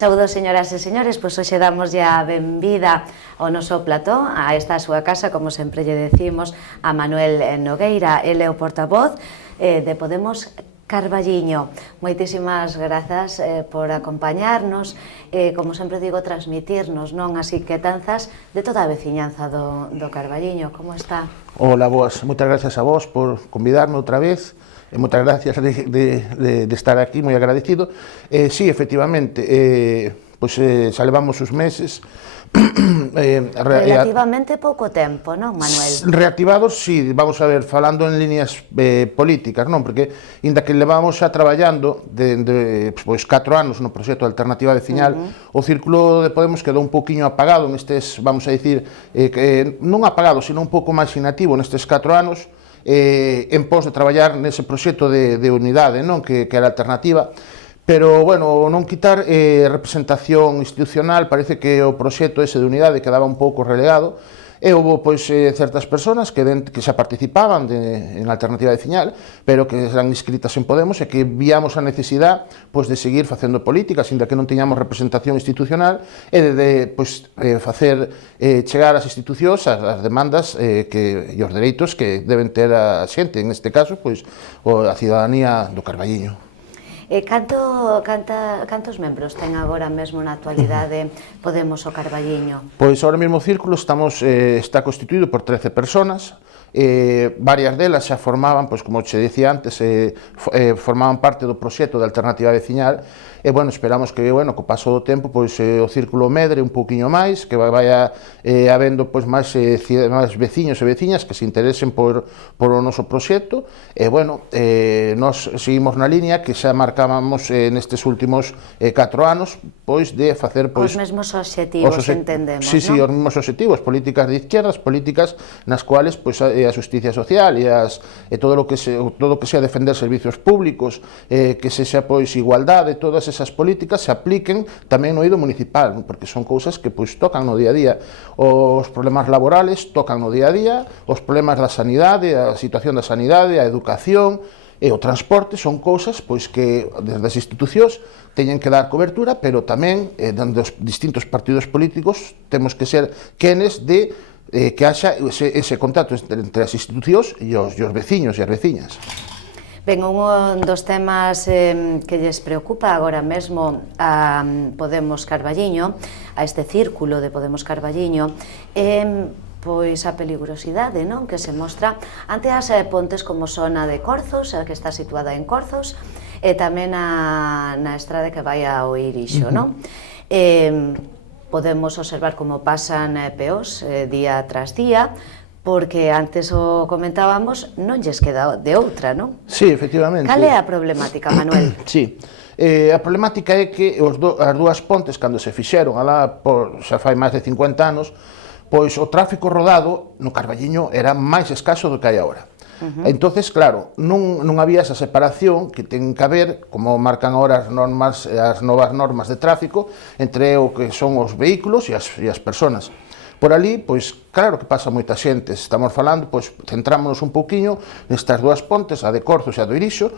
Saúdos, señoras e señores, pois hoxe damos a benvida ao noso plató, a esta súa casa, como sempre lle decimos, a Manuel Nogueira. Ele é o portavoz de Podemos Carballiño. Moitísimas grazas por acompañarnos, como sempre digo, transmitirnos as inquedanzas de toda a veciñanza do Carballiño. Como está? Hola, boas. Moitas gracias a vos por convidarme outra vez. Moitas gracias de estar aquí, moi agradecido. Sí, efectivamente, xa levamos uns meses relativamente pouco tempo, non, Manuel? Reactivados, sí, vamos a ver, falando en líneas políticas, non? Porque, inda que levamos xa traballando pois 4 anos no proxecto de alternativa veciñal, o círculo de Podemos quedou un pouquiño apagado nestes, vamos a dicir, non apagado, sino un pouco máis inactivo nestes 4 anos, en pos de traballar nese proxecto de unidade, non? Que era alternativa. Pero, bueno, non quitar representación institucional, parece que o proxecto ese de unidade quedaba un pouco relegado, e houve, pois, certas persoas que xa participaban en alternativa veciñal, pero que eran inscritas en Podemos e que víamos a necesidade, pois, de seguir facendo políticas, ainda que non tiñamos representación institucional, e de facer chegar ás institucións as demandas e os dereitos que deben ter a xente, en este caso, pois, a cidadanía do Carballiño. Cantos membros ten agora mesmo na actualidade Podemos o Carballiño? Pois agora mesmo o círculo está constituído por 13 personas, varias delas xa formaban, pois como che dicía antes, formaban parte do proxecto de alternativa veciñal, e, bueno, esperamos que, bueno, co paso do tempo, pois o círculo medre un pouquiño máis, que vaya habendo, pois, máis veciños e veciñas que se interesen por o noso proxecto, e, bueno, nós seguimos na línea que xa marcábamos nestes últimos 4 anos, pois, de facer, pois... Os mesmos obxectivos, entendemos, non? Sí, os mesmos obxectivos, políticas de izquierdas, políticas nas cuales, pois, a xusticia social e todo o que sea defender servicios públicos, que sexa, pois, igualdade, todas esas políticas se apliquen tamén no eido municipal, porque son cousas que, pois, tocan no día a día. Os problemas laborales tocan no día a día, os problemas da sanidade, a situación da sanidade, a educación e o transporte son cousas, pois, que desde as institucións teñen que dar cobertura, pero tamén, dende os distintos partidos políticos, temos que ser quenes de que haxa ese contacto entre as institucións e os veciños e as veciñas. Ben, un dos temas que lles preocupa agora mesmo a Podemos Carballiño, a este círculo de Podemos Carballiño, pois a peligrosidade, non? Que se mostra ante as pontes como son a de Corzos, a que está situada en Corzos, e tamén na estrada que vai ao Irixo, non? Podemos observar como pasan peós día tras día, porque antes o comentábamos, non lles queda de outra, non? Sí, efectivamente. Cal é a problemática, Manuel? Sí, a problemática é que as dúas pontes, cando se fixeron alá xa fai máis de 50 anos, pois o tráfico rodado no Carballiño era máis escaso do que hai agora. Entonces, claro, non había esa separación que ten que haber, como marcan agora as novas normas de tráfico, entre o que son os vehículos e as persoas. Por ali, pois, claro que pasa moita xente, estamos falando, pois, centrámonos un pouquiño nestas dúas pontes, a de Corzos e a do Irixo,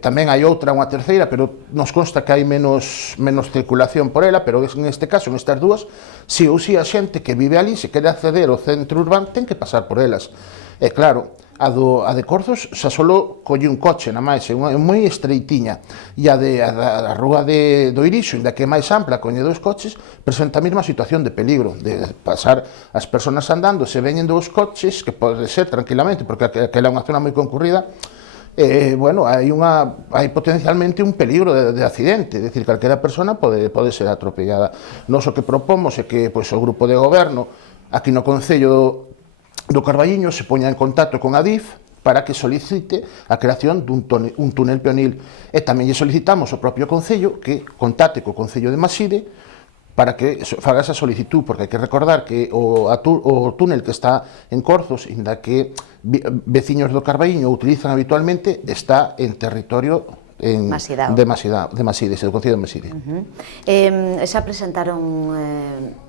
tamén hai outra, unha terceira, pero nos consta que hai menos circulación por ela, pero en este caso, nestas dúas, si ou si a xente que vive ali, se quere acceder ao centro urbano, ten que pasar por elas. E claro, a de Corzos xa solo colle un coche, na máis, é moi estreitiña, e a rúa do Irixo, ainda que é máis ampla, coñe 2 coches, presenta a mesma situación de peligro, de pasar as persoas andando, se veñen 2 coches, que pode ser tranquilamente, porque aquela é unha zona moi concurrida, bueno, hai potencialmente un peligro de accidente, é dicir, calquera persona pode ser atropellada. Nos o que propomos é que, pois, o grupo de goberno, aquí no Concello do Carballiño, se poña en contacto con Adif para que solicite a creación dun túnel peonil, e tamén lle solicitamos ao propio Concello que contacte co Concello de Maside para que faga esa solicitud, porque hai que recordar que o túnel que está en Corzos, inda que veciños do Carballiño utilizan habitualmente, está en territorio Masidao. de Masides, do Concello de Maside. Xa presentaron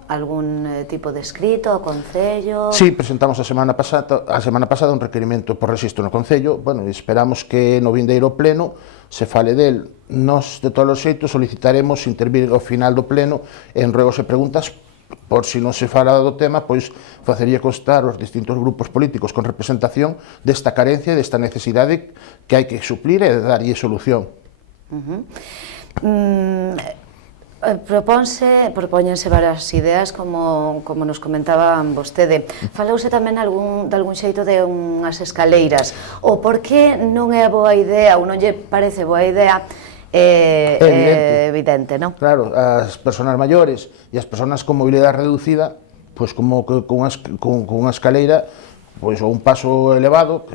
algún tipo de escrito ao Concello? Sí, presentamos a semana pasada un requerimento por rexistro no Concello. Bueno, esperamos que no vindeiro pleno se fale del. Nos, de todos os xeitos, solicitaremos intervir ao final do pleno en ruegos e preguntas, por si non se fala do tema, pois facería constar os distintos grupos políticos con representación desta carencia, desta necesidade que hai que suplir e darlle solución. Propóñense varias ideas, como nos comentaba vostede. Falouse tamén de algún xeito de unhas escaleiras. O por que non é boa idea ou non lle parece boa idea é evidente, non? Claro, as persoas maiores e as persoas con mobilidade reducida, pois como con unha escaleira, pois ou un paso elevado,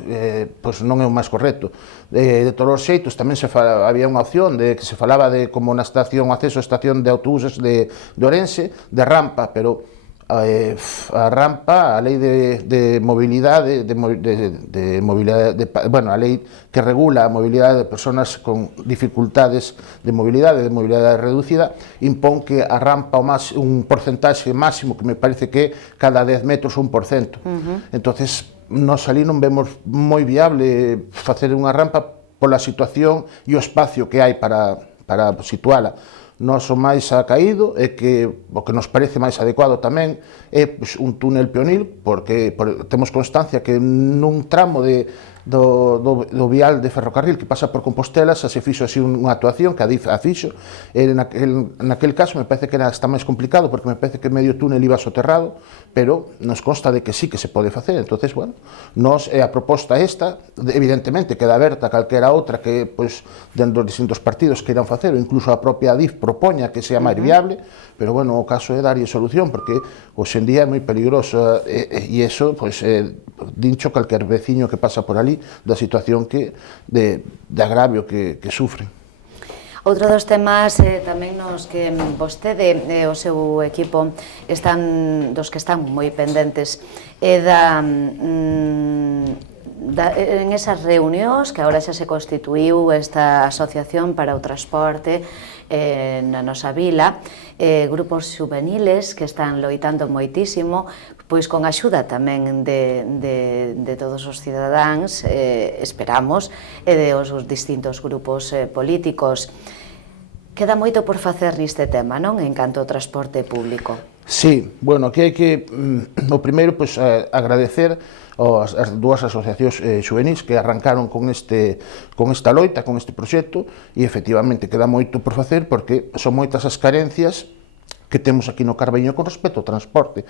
pois non é o máis correcto. De todos os xeitos, tamén había unha opción de que se falaba de como na estación, acceso a estación de autobuses de Ourense, de rampa, pero a rampa, a lei de mobilidade, bueno, a lei que regula a mobilidade de persoas con dificultades de mobilidade reducida, impón que a rampa un porcentaxe máximo, que me parece que cada 10 metros 1%. Entonces, nos ali non vemos moi viable facer unha rampa pola situación e o espacio que hai para situala. Nos o máis acaído é que o que nos parece máis adecuado tamén é un túnel peonil, porque temos constancia que nun tramo do vial de ferrocarril que pasa por Compostela se fixo así unha actuación que a DIF a fixo. Naquel caso me parece que está máis complicado, porque me parece que medio túnel iba soterrado, pero nos consta de que sí que se pode facer. Entonces, bueno, a proposta esta, evidentemente queda aberta a calquera outra que, pois, dentro dos distintos partidos que irán facer, ou incluso a propia DIF propoña que sea máis viable, pero, bueno, o caso é darlle solución, porque hoxe en día é moi peligroso, e iso, pois, dincho calquer veciño que pasa por ali, da situación de agravio que sufren. Outro dos temas tamén nos que vostede e o seu equipo dos que están moi pendentes é en esas reunións que agora xa se constituíu esta asociación para o transporte na nosa vila, grupos juveniles que están loitando moitísimo, pois con axuda tamén de todos os cidadáns, esperamos, e de os distintos grupos políticos. Queda moito por facer neste tema, non? En canto ao transporte público. Sí, bueno, aquí hai que, o primeiro, pois, agradecer as dúas asociacións xuvenis que arrancaron con esta loita, con este proxecto, e efectivamente queda moito por facer, porque son moitas as carencias que temos aquí no Carballiño con respecto ao transporte.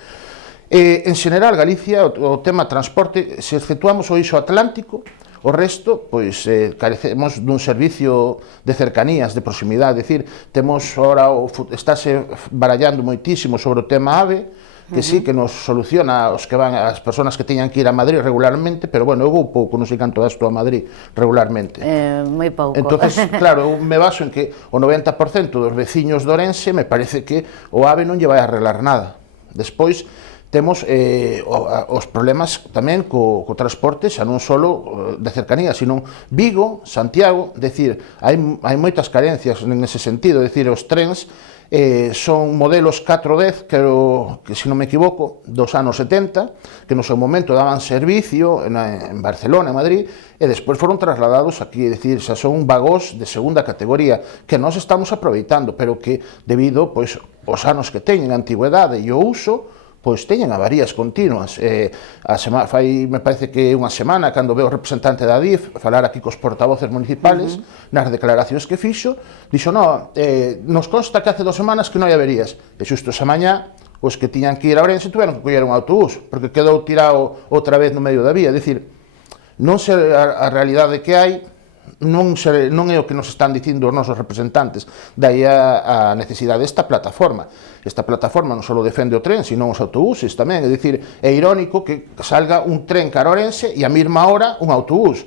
En xeral, Galicia, o tema transporte, se exceptuamos o eixo atlántico, o resto, pois, carecemos dun servicio de cercanías, de proximidade, decir, temos ahora, estáse barallando moitísimo sobre o tema AVE, que sí, que nos soluciona as persoas que teñan que ir a Madrid regularmente, pero, bueno, eu vou pouco, non sei canto gasto a Madrid regularmente. Moi pouco. Entonces, claro, eu me baso en que o 90% dos veciños de Ourense me parece que o AVE non lle vai arreglar nada. Despois, temos os problemas tamén co transporte, xa non só de cercanía, sino Vigo, Santiago, decir, hai moitas carencias nese sentido, decir, os trens son modelos 410, que se non me equivoco, dos anos 70, que no seu momento daban servicio en Barcelona, en Madrid, e despois foron trasladados aquí, é dicir, xa son vagós de segunda categoría, que nós estamos aproveitando, pero que debido, pois, aos anos que teñen, a antigüedade e o uso, pois teñen avarías continuas. Fai, me parece que unha semana, cando veo o representante da DIF falar aquí cos portavoces municipales, nas declaracións que fixo, dixo, nos consta que hace 2 semanas que non hai averías. E xusto esa mañá, os que tiñan que ir a Ourense tiveron que coller un autobús, porque quedou tirado outra vez no medio da vía. É dicir, non sei a realidade que hai, non é o que nos están dicindo os nosos representantes, daí a necesidade desta plataforma. Esta plataforma non só defende o tren, sino os autobuses tamén, é dicir, é irónico que salga un tren cara a Ourense e a mesma hora un autobús.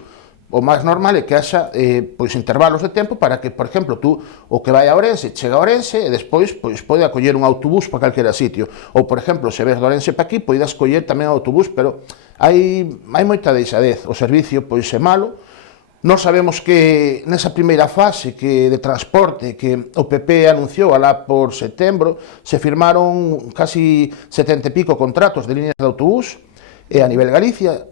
O máis normal é que haxa pois intervalos de tempo para que, por exemplo, tú o que vai a Ourense chega a Ourense e despois pois pode acoller un autobús para calquera sitio. Ou, por exemplo, se ves de Ourense para aquí, poidas coller tamén o autobús, pero hai moita deixadez. O servicio pois é malo. Nós sabemos que nesa primeira fase de transporte que o PP anunciou alá por setembro, se firmaron casi 70 e pico contratos de líneas de autobús a nivel Galicia,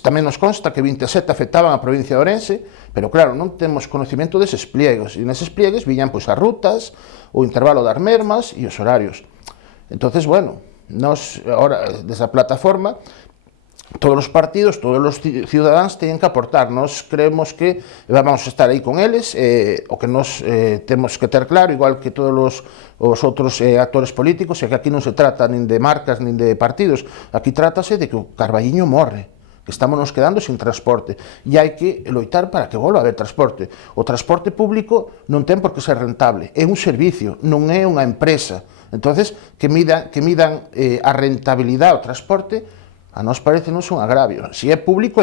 tamén nos consta que 27 afectaban a provincia de Ourense, pero claro, non temos conocimiento deses pliegos, e neses pliegues viñan pois as rutas, o intervalo das mermas e os horarios. Entonces, bueno, nós, ahora, desde a plataforma, todos os partidos, todos os cidadáns teñen que aportar. Nós creemos que vamos a estar aí con eles, o que nós temos que ter claro, igual que todos os outros actores políticos, é que aquí non se trata nin de marcas, nin de partidos, aquí trátase de que o Carballiño morre, que estamos nos quedando sin transporte, e hai que loitar para que volva a haber transporte. O transporte público non ten por que ser rentable, é un servicio, non é unha empresa. Entonces, que midan a rentabilidade ao transporte, a nós parece-nos un agravio. Se é público,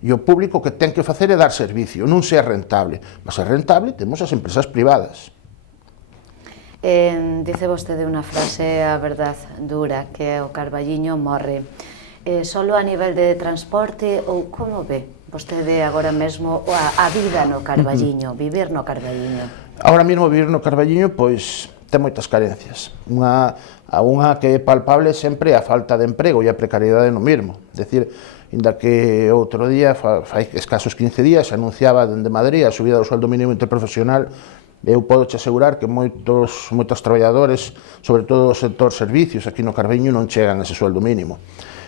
e o público que ten que facer é dar servicio, non ser rentable. Mas é rentable, temos as empresas privadas. Dice vostede unha frase, a verdad dura, que o Carballiño morre. Solo a nivel de transporte ou como ve vostede agora mesmo a vida no Carballiño, vivir no Carballiño? Agora mesmo vivir no Carballiño, pois, ten moitas carencias. Unha que é palpable sempre a falta de emprego e a precariedade no mesmo. É dicir, inda que outro día, fai escasos 15 días, anunciaba dende Madrid a subida do sueldo mínimo interprofesional, eu podo te asegurar que moitos traballadores, sobre todo o sector servicios, aquí no Carballiño non chegan a ese sueldo mínimo.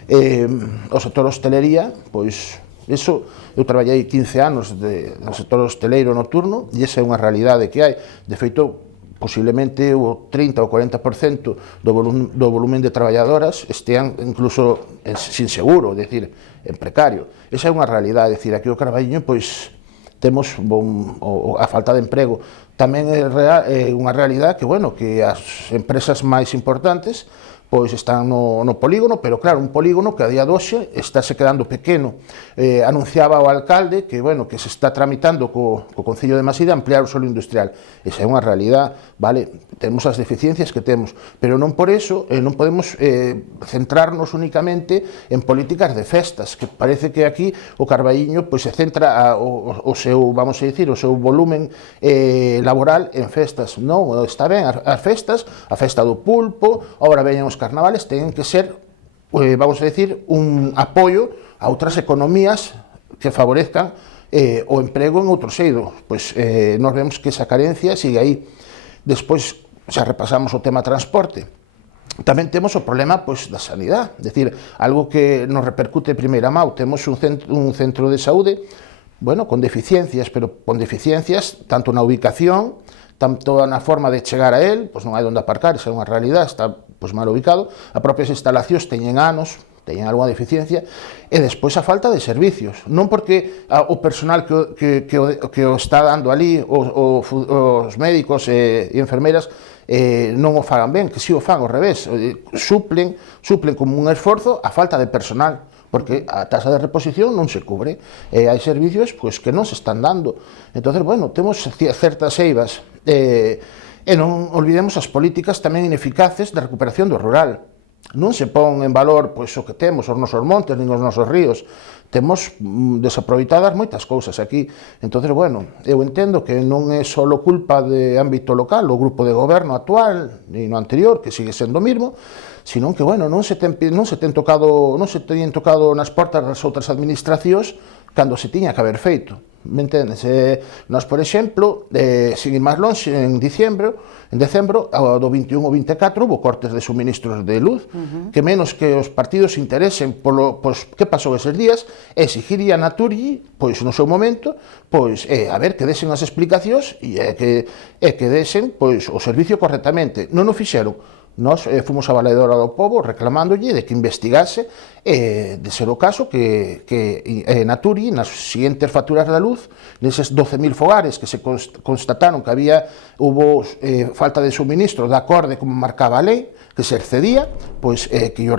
O sector hostelería, pois, eu traballei 15 anos no sector hosteleiro nocturno e esa é unha realidade que hai. De feito, posiblemente o 30 ou 40% do volumen de traballadoras estean incluso sin seguro, é dicir, en precario. Esa é unha realidade, é dicir, aquí o Carballiño, pois, temos a falta de emprego. Tamén é unha realidade que, bueno, que as empresas máis importantes pois están no polígono, pero claro, un polígono que a día de hoxe está se quedando pequeno. Anunciaba o alcalde que, bueno, que se está tramitando co Concello de Maside ampliar o solo industrial. Esa é unha realidade, vale, temos as deficiencias que temos, pero non por eso non podemos centrarnos únicamente en políticas de festas, que parece que aquí o Carballiño pois se centra o seu, vamos a dicir, o seu volumen laboral en festas. Non, está ben, as festas, a festa do pulpo, agora veñen os carnavales, teñen que ser, vamos a decir, un apoio a outras economías que favorezcan o emprego en outros eidos. Pois nós vemos que esa carencia sigue aí. Despois, xa repasamos o tema transporte. Tamén temos o problema pois, da sanidade, é dicir, algo que nos repercute de primeira mão. Temos un centro de saúde, bueno, con deficiencias, pero con deficiencias tanto na ubicación, tanto na forma de chegar a él, pois non hai onde aparcar, esa é unha realidade, está pois mal ubicado, as propias instalacións teñen anos, teñen algunha deficiencia, e despois a falta de servicios, non porque o personal que o está dando ali, os médicos e enfermeiras, non o fagan ben, que si o fan ao revés, suplen como un esforzo a falta de personal, porque a tasa de reposición non se cubre, e hai servicios pois, que non se están dando. Entón, bueno, temos certas eivas, e non olvidemos as políticas tamén ineficaces de recuperación do rural. Non se pon en valor pois, o que temos, os nosos montes, nin os nosos ríos. Temos desaproveitadas moitas cousas aquí. Entón, bueno, eu entendo que non é só culpa de ámbito local, o grupo de goberno actual, e no anterior, que sigue sendo o mismo, sino que, bueno, non se teñen tocado nas portas das outras administracións cando se tiña que haber feito. Me entendes? Nós, por exemplo, sin ir máis longe, en decembro, do 21 ao 24, houve cortes de suministros de luz, que menos que os partidos se interesen polo que pasou eses días, exigiría a Naturgy, pois, no seu momento, pois, a ver, que desen as explicacións e que desen, pois, o servicio correctamente. Non o fixeron. Nós fomos a Valedora do Pobo reclamándolle de que investigase de ser o caso que Naturgy, nas seguintes facturas da luz, neses 12.000 fogares que se constataron que hubo falta de suministro de acorde como marcaba a lei, que se excedía, pois que yo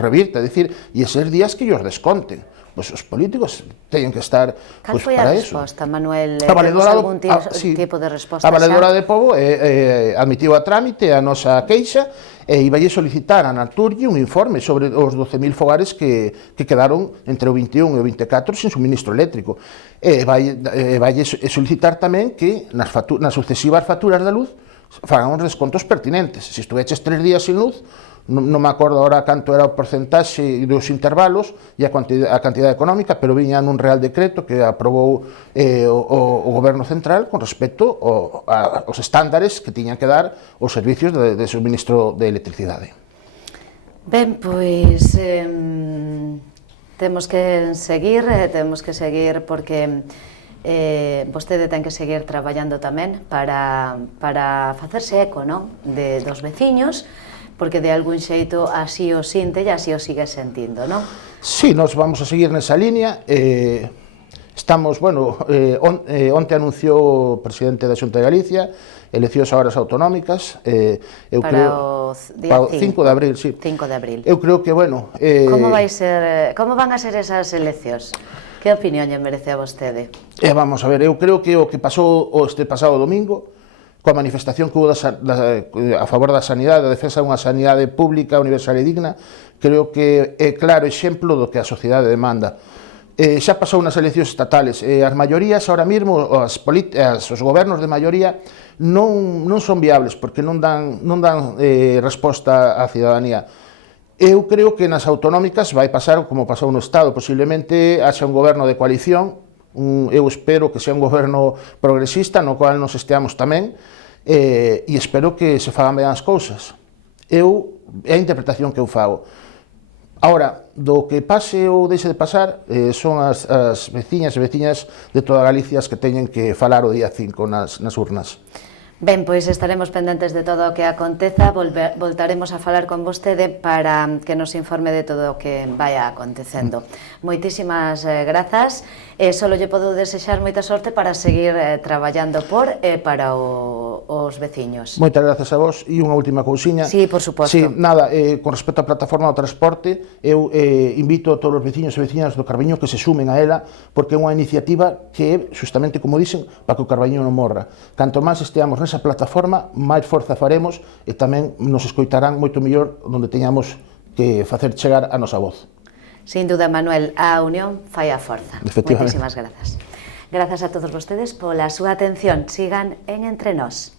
revirta, é dicir, e eses días que ellos desconten. pois os políticos teñen que estar Cal pois, foi a para eso. resposta, Manuel? A valedora Temos algún sí, tipo de resposta a valedora xa? de Pobo admitiu a trámite a nosa queixa e iballe solicitar a Naturgy un informe sobre os 12.000 fogares que quedaron entre o 21 e o 24 sin suministro eléctrico. E valle solicitar tamén que nas sucesivas facturas da luz fagan os descontos pertinentes. Se estuveches 3 días sin luz, non me acordo agora canto era o porcentaxe dos intervalos e a cantidad económica, pero viña nun Real Decreto que aprobou o Goberno Central con respecto aos estándares que tiñan que dar os servicios de suministro de electricidade. Ben, pois temos que seguir porque vostede ten que seguir traballando tamén para facerse eco, non? Dos veciños, porque de algún xeito así o sinte e así o sigue sentindo, non? Sí, nos vamos a seguir nesa línea. Estamos, bueno, onte anunciou o presidente da Xunta de Galicia eleccións agora autonómicas. Para o día 5 de abril, sí. 5 de abril. Eu creo que, bueno... Como van a ser esas eleccións? Que opinión lle merece a vostede? Vamos a ver, eu creo que o que pasou este pasado domingo, coa manifestación que houve a favor da sanidade, da defensa dunha sanidade pública, universal e digna, creo que é claro exemplo do que a sociedade demanda. Xa pasou nas eleccións estatales, as maiorías, ahora mesmo, os gobernos de maioría non son viables, porque non dan resposta á cidadanía. Eu creo que nas autonómicas vai pasar como pasou no Estado, posiblemente haxa un goberno de coalición, eu espero que sea un goberno progresista, no cual nos esteamos tamén, e espero que se fagan ben as cousas. É a interpretación que eu fago. Ahora, do que pase ou deixe de pasar, son as veciñas e veciñas de toda Galicia as que teñen que falar o día 5 nas urnas. Ben, pois estaremos pendentes de todo o que aconteza, voltaremos a falar con vostede para que nos informe de todo o que vai acontecendo. Moitísimas grazas, só lle podo desexar moita sorte para seguir traballando por e para os veciños. Moitas grazas a vos, e unha última cousiña. Sí, por suposto. Sí, nada, con respecto á plataforma do transporte, eu invito a todos os veciños e veciñas do Carballiño que se sumen a ela, porque é unha iniciativa que é, justamente como dicen, para que o Carballiño non morra. Canto máis esteamos nesa plataforma, máis forza faremos e tamén nos escoitarán moito mellor onde teñamos que facer chegar a nosa voz. Sin duda, Manuel, a unión fai a forza. Efectivamente. Moitísimas grazas. Grazas a todos vostedes pola súa atención. Sigan en Entre Nós.